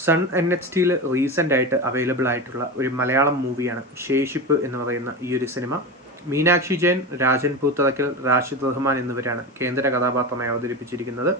Sun NXTയിൽ recent ആയിട്ട് available ആയിട്ടുള്ള ഒരു മലയാളം മൂവിയാണ് ശേഷിപ്പ് എന്ന് പറയുന്ന ഈ ഒരു സിനിമ. മീനാക്ഷി ജയൻ, രാജൻ പൂത്തറക്കൽ, റാഷിദ് റഹ്മാൻ എന്നിവരാണ് കേന്ദ്ര കഥാപാത്രമായി അവതരിപ്പിച്ചിരിക്കുന്നത്.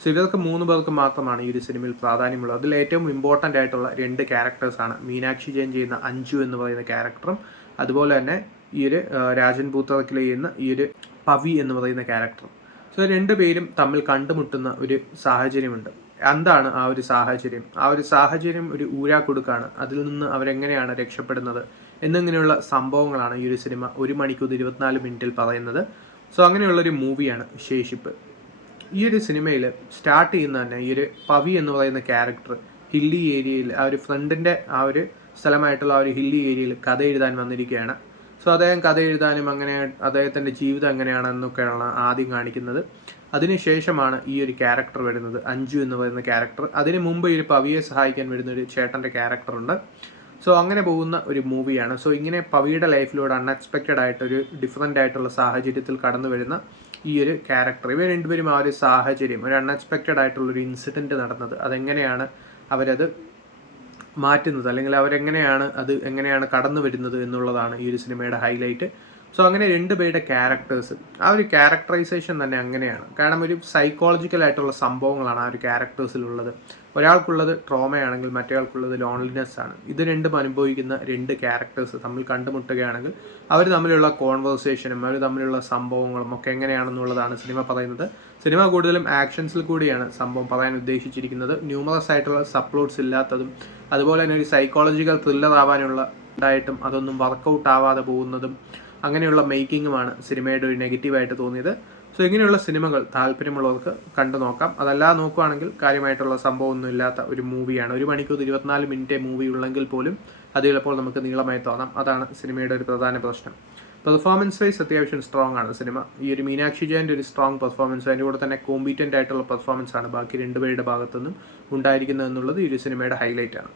സോ ഇവർക്ക് 3 പേർക്ക് മാത്രമാണ് ഈ ഒരു സിനിമയിൽ പ്രാധാന്യമുള്ളത്. അതിൽ ഏറ്റവും ഇമ്പോർട്ടൻ്റ് ആയിട്ടുള്ള 2 ക്യാരക്ടേഴ്സാണ് മീനാക്ഷി ജയൻ ചെയ്യുന്ന അഞ്ജു എന്ന് പറയുന്ന ക്യാരക്ടറും അതുപോലെ തന്നെ ഈ ഒരു രാജൻ പൂത്തറക്കൽ ചെയ്യുന്ന ഈ ഒരു പവി എന്ന് പറയുന്ന ക്യാരക്ടറും. സോ 2 പേരും തമ്മിൽ കണ്ടുമുട്ടുന്ന ഒരു സാഹചര്യമുണ്ട്. എന്താണ് ആ ഒരു സാഹചര്യം? ആ ഒരു സാഹചര്യം ഒരു ഊരാക്കുടുക്കാണ്. അതിൽ നിന്ന് അവരെങ്ങനെയാണ് രക്ഷപ്പെടുന്നത് എന്നിങ്ങനെയുള്ള സംഭവങ്ങളാണ് ഈ ഒരു സിനിമ 1 മണിക്കൂർ 24 മിനിറ്റിൽ പറയുന്നത്. സോ അങ്ങനെയുള്ളൊരു മൂവിയാണ് ശേഷിപ്പ്. ഈ ഒരു സിനിമയിൽ സ്റ്റാർട്ട് ചെയ്യുന്ന തന്നെ ഈ ഒരു പവി എന്ന് പറയുന്ന ക്യാരക്ടർ ഹില്ലി ഏരിയയിൽ ആ ഒരു ഫ്രണ്ടിൻ്റെ ആ ഒരു സ്ഥലമായിട്ടുള്ള ആ ഒരു ഹില്ലി ഏരിയയിൽ കഥ എഴുതാൻ വന്നിരിക്കുകയാണ്. സോ അദ്ദേഹം കഥ എഴുതാനും അങ്ങനെ അദ്ദേഹത്തിൻ്റെ ജീവിതം എങ്ങനെയാണെന്നൊക്കെയാണ് ആദ്യം കാണിക്കുന്നത്. അതിനുശേഷമാണ് ഈ ഒരു ക്യാരക്ടർ വരുന്നത്, അഞ്ജു എന്ന് പറയുന്ന ക്യാരക്ടർ. അതിന് മുമ്പ് ഈ ഒരു പവിയെ സഹായിക്കാൻ വരുന്ന ഒരു ചേട്ടൻ്റെ ക്യാരക്ടറുണ്ട്. സോ അങ്ങനെ പോകുന്ന ഒരു മൂവിയാണ്. സോ ഇങ്ങനെ പവിയുടെ ലൈഫിലൂടെ അൺഎക്സ്പെക്റ്റഡ് ആയിട്ടൊരു ഡിഫറെൻ്റ് ആയിട്ടുള്ള സാഹചര്യത്തിൽ കടന്നു വരുന്ന ഈ ഒരു ക്യാരക്ടർ, ഇവർ രണ്ടുപേരും ആ ഒരു സാഹചര്യം, ഒരു അൺഎക്സ്പെക്റ്റഡ് ആയിട്ടുള്ളൊരു ഇൻസിഡൻറ്റ് നടന്നത്, അതെങ്ങനെയാണ് അവരത് മാറ്റുന്നത്, അല്ലെങ്കിൽ എങ്ങനെയാണ് കടന്നു വരുന്നത് എന്നുള്ളതാണ് ഈ ഒരു സിനിമയുടെ ഹൈലൈറ്റ്. സോ അങ്ങനെ 2 പേരുടെ ക്യാരക്ടേഴ്സ്, ആ ഒരു ക്യാരക്ടറൈസേഷൻ തന്നെ അങ്ങനെയാണ്. കാരണം ഒരു സൈക്കോളജിക്കൽ ആയിട്ടുള്ള സംഭവങ്ങളാണ് ആ ഒരു ക്യാരക്ടേഴ്സിലുള്ളത്. ഒരാൾക്കുള്ളത് ട്രോമയാണെങ്കിൽ മറ്റേയാൾക്കുള്ളത് ലോൺലിനെസ് ആണ്. ഇത് രണ്ടും അനുഭവിക്കുന്ന 2 ക്യാരക്ടേഴ്സ് തമ്മിൽ കണ്ടുമുട്ടുകയാണെങ്കിൽ അവർ തമ്മിലുള്ള കോൺവെർസേഷനും അവർ തമ്മിലുള്ള സംഭവങ്ങളും ഒക്കെ എങ്ങനെയാണെന്നുള്ളതാണ് സിനിമ പറയുന്നത്. സിനിമ കൂടുതലും ആക്ഷൻസിൽ കൂടിയാണ് സംഭവം പറയാൻ ഉദ്ദേശിച്ചിരിക്കുന്നത്. ന്യൂമറസ് ആയിട്ടുള്ള സപ്ലോട്ട്സ് ഇല്ലാത്തതും അതുപോലെ തന്നെ ഒരു സൈക്കോളജിക്കൽ ത്രില്ലർ ആവാനുള്ള ഉണ്ടായിട്ടും അതൊന്നും വർക്കൗട്ട് ആവാതെ പോകുന്നതും അങ്ങനെയുള്ള മേക്കിങ്ങുമാണ് സിനിമയുടെ ഒരു നെഗറ്റീവായിട്ട് തോന്നിയത്. സോ ഇങ്ങനെയുള്ള സിനിമകൾ താല്പര്യമുള്ളവർക്ക് കണ്ടു നോക്കാം. അതല്ലാതെ നോക്കുകയാണെങ്കിൽ കാര്യമായിട്ടുള്ള സംഭവമൊന്നും ഇല്ലാത്ത ഒരു മൂവിയാണ്. 1 മണിക്കൂർ 24 മിനിറ്റ് മൂവി ഉള്ളെങ്കിൽ പോലും അത് ചിലപ്പോൾ നമുക്ക് നീളമായി തോന്നാം. അതാണ് സിനിമയുടെ ഒരു പ്രധാന പ്രശ്നം. പെർഫോമൻസ് വൈസ് അത്യാവശ്യം സ്ട്രോങ് ആണ് സിനിമ. ഈ ഒരു മീനാക്ഷി ജയൻ്റെ ഒരു സ്ട്രോങ് പെർഫോമൻസ്, അതിൻ്റെ കൂടെ തന്നെ കോമ്പീറ്റൻ്റ് ആയിട്ടുള്ള പെർഫോമൻസ് ആണ് ബാക്കി 2 പേരുടെ ഭാഗത്തുനിന്നും ഉണ്ടായിരിക്കുന്നത് എന്നുള്ളത് ഈ ഒരു സിനിമയുടെ ഹൈലൈറ്റ് ആണ്.